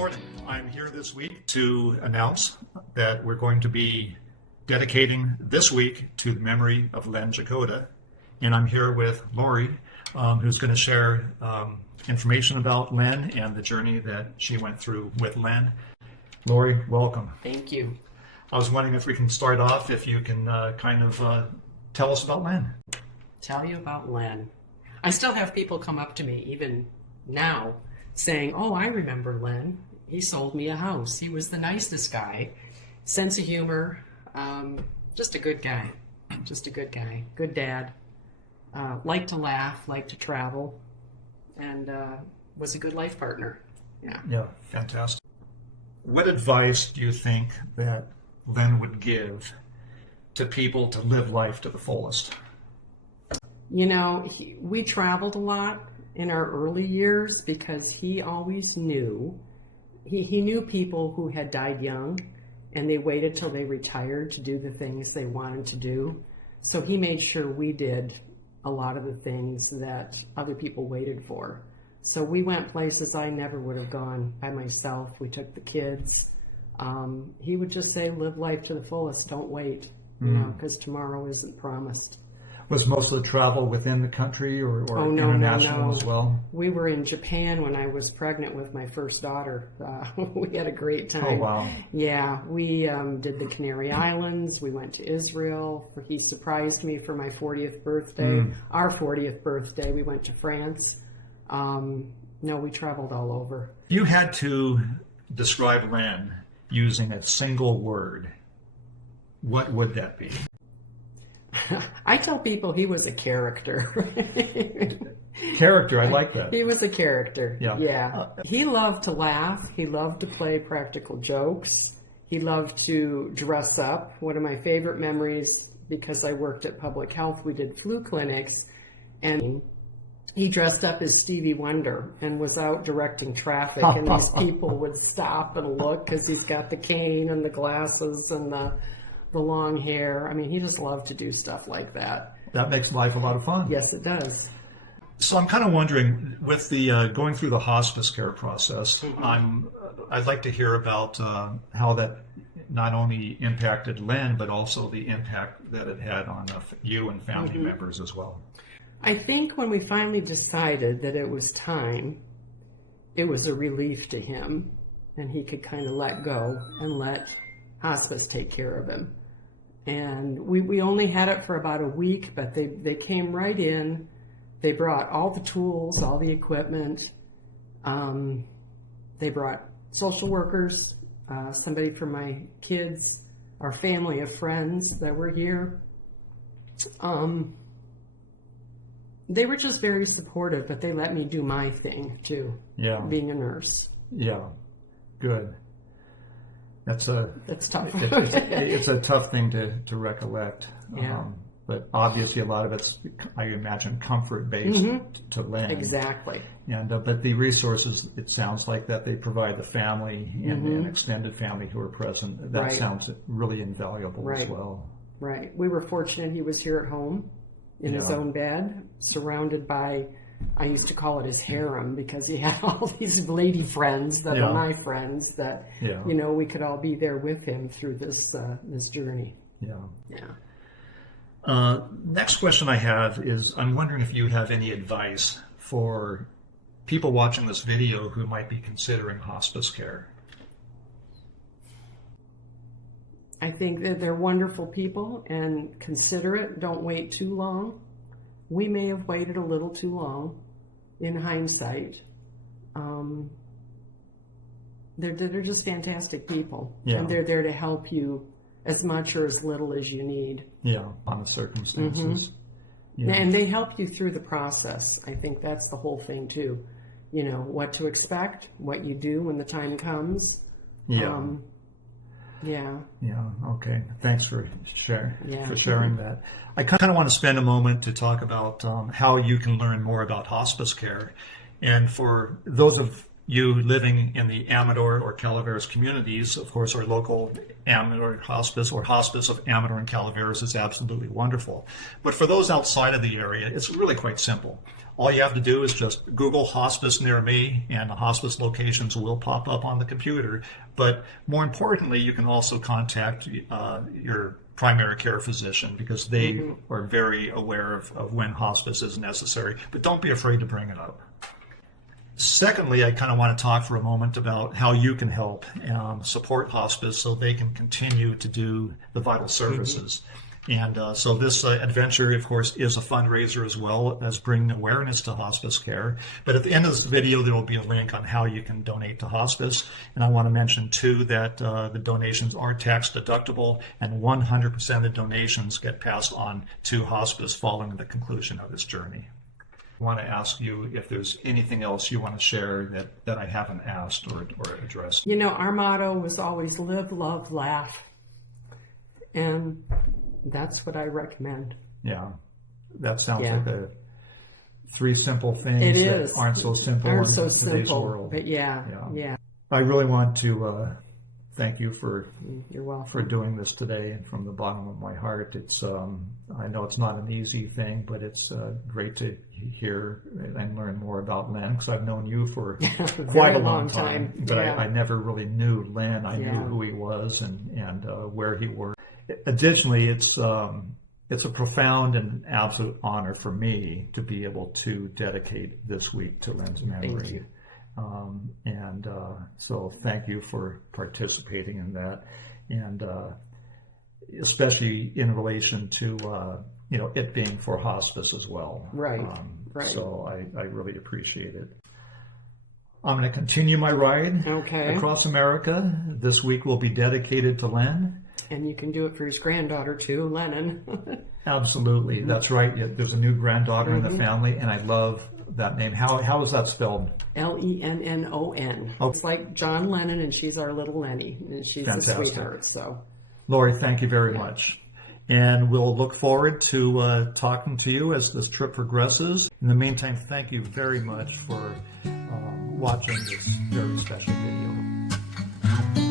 morning. I'm here this week to announce that we're going to be dedicating this week to the memory of Len Jagoda. And I'm here with Lori, who's going to share information about Len and the journey that she went through with Len. Lori, welcome. Thank you. I was wondering if we can start off, if you can tell us about Len. Tell you about Len. I still have people come up to me, even now, saying, "Oh, I remember Len. He sold me a house. He was the nicest guy. Sense of humor. Just a good guy. Just a good guy. Good dad. Liked to laugh, liked to travel, and was a good life partner." Yeah, fantastic. What advice do you think that Len would give to people to live life to the fullest? You know, we traveled a lot in our early years because he always knew. He knew people who had died young and they waited till they retired to do the things they wanted to do. So he made sure we did a lot of the things that other people waited for. So we went places I never would have gone by myself. We took the kids. He would just say, live life to the fullest. Don't wait, you know, because tomorrow isn't promised. Was most of the travel within the country or international as well? We were in Japan when I was pregnant with my first daughter. We had a great time. Oh, wow. Yeah, we did the Canary Islands. We went to Israel. He surprised me for my 40th birthday. Our 40th birthday, we went to France. No, we traveled all over. If you had to describe Len using a single word, what would that be? I tell people he was a character. Character, I like that. He was a character. Yeah. He loved to laugh. He loved to play practical jokes. He loved to dress up. One of my favorite memories, because I worked at public health, we did flu clinics, and he dressed up as Stevie Wonder and was out directing traffic, and these people would stop and look because he's got the cane and the glasses and the long hair. I mean, he just loved to do stuff like that. That makes life a lot of fun. Yes, it does. So I'm kind of wondering, with the going through the hospice care process, I'd like to hear about how that not only impacted Len, but also the impact that it had on you and family members as well. I think when we finally decided that it was time, it was a relief to him, and he could kind of let go and let hospice take care of him. And we only had it for about a week, but they came right in. They brought all the tools, all the equipment. They brought social workers, somebody for my kids, our family of friends that were here. They were just very supportive, but they let me do my thing too. Yeah. Being a nurse. Yeah. Good. That's tough. It's a tough thing to recollect. Yeah. But obviously a lot of it's, I imagine, comfort-based to Len. Exactly. And but the resources, it sounds like that they provide the family and extended family who are present. That sounds really invaluable as well. Right. We were fortunate he was here at home in his own bed, surrounded by, I used to call it his harem, because he had all these lady friends that are my friends that, you know, we could all be there with him through this journey. Next question I have is, I'm wondering if you have any advice for people watching this video who might be considering hospice care. I think that they're wonderful people and consider it. Don't wait too long. We may have waited a little too long in hindsight. They're just fantastic people. And they're there to help you as much or as little as you need. On the circumstances. And they help you through the process. I think that's the whole thing too. You know, what to expect, what you do when the time comes. Okay. Thanks for sharing that. I kind of want to spend a moment to talk about how you can learn more about hospice care. And for those of you living in the Amador or Calaveras communities, of course, our local Amador Hospice or Hospice of Amador and Calaveras is absolutely wonderful. But for those outside of the area, it's really quite simple. All you have to do is just Google hospice near me, and the hospice locations will pop up on the computer. But more importantly, you can also contact your primary care physician, because they are very aware of when hospice is necessary. But don't be afraid to bring it up. Secondly, I kind of want to talk for a moment about how you can help support hospice so they can continue to do the vital services. And so this adventure, of course, is a fundraiser as well as bringing awareness to hospice care. But at the end of this video, there will be a link on how you can donate to hospice. And I want to mention, too, that the donations are tax deductible, and 100% of the donations get passed on to hospice following the conclusion of this journey. I want to ask you if there's anything else you want to share that I haven't asked or addressed. You know, our motto was always live, love, laugh. And that's what I recommend. Yeah, that sounds like the three simple things that aren't so simple in today's world. But yeah. I really want to thank you for You're welcome. for doing this today, and from the bottom of my heart. It's I know it's not an easy thing, but it's great to hear and learn more about Len, because I've known you for quite a long time. But I never really knew Len. I knew who he was and where he worked. Additionally, it's a profound and absolute honor for me to be able to dedicate this week to Len's memory. Thank you. So thank you for participating in that, and especially in relation to it being for hospice as well. Right. So I really appreciate it. I'm going to continue my ride across America. This week will be dedicated to Len. And you can do it for his granddaughter too, Lennon. Absolutely, that's right. There's a new granddaughter in the family, and I love that name. How is that spelled? Lennon. Oh. It's like John Lennon, and she's our little Lenny, and she's Fantastic. a sweetheart. So, Lori, thank you very much. And we'll look forward to talking to you as this trip progresses. In the meantime, thank you very much for watching this very special video.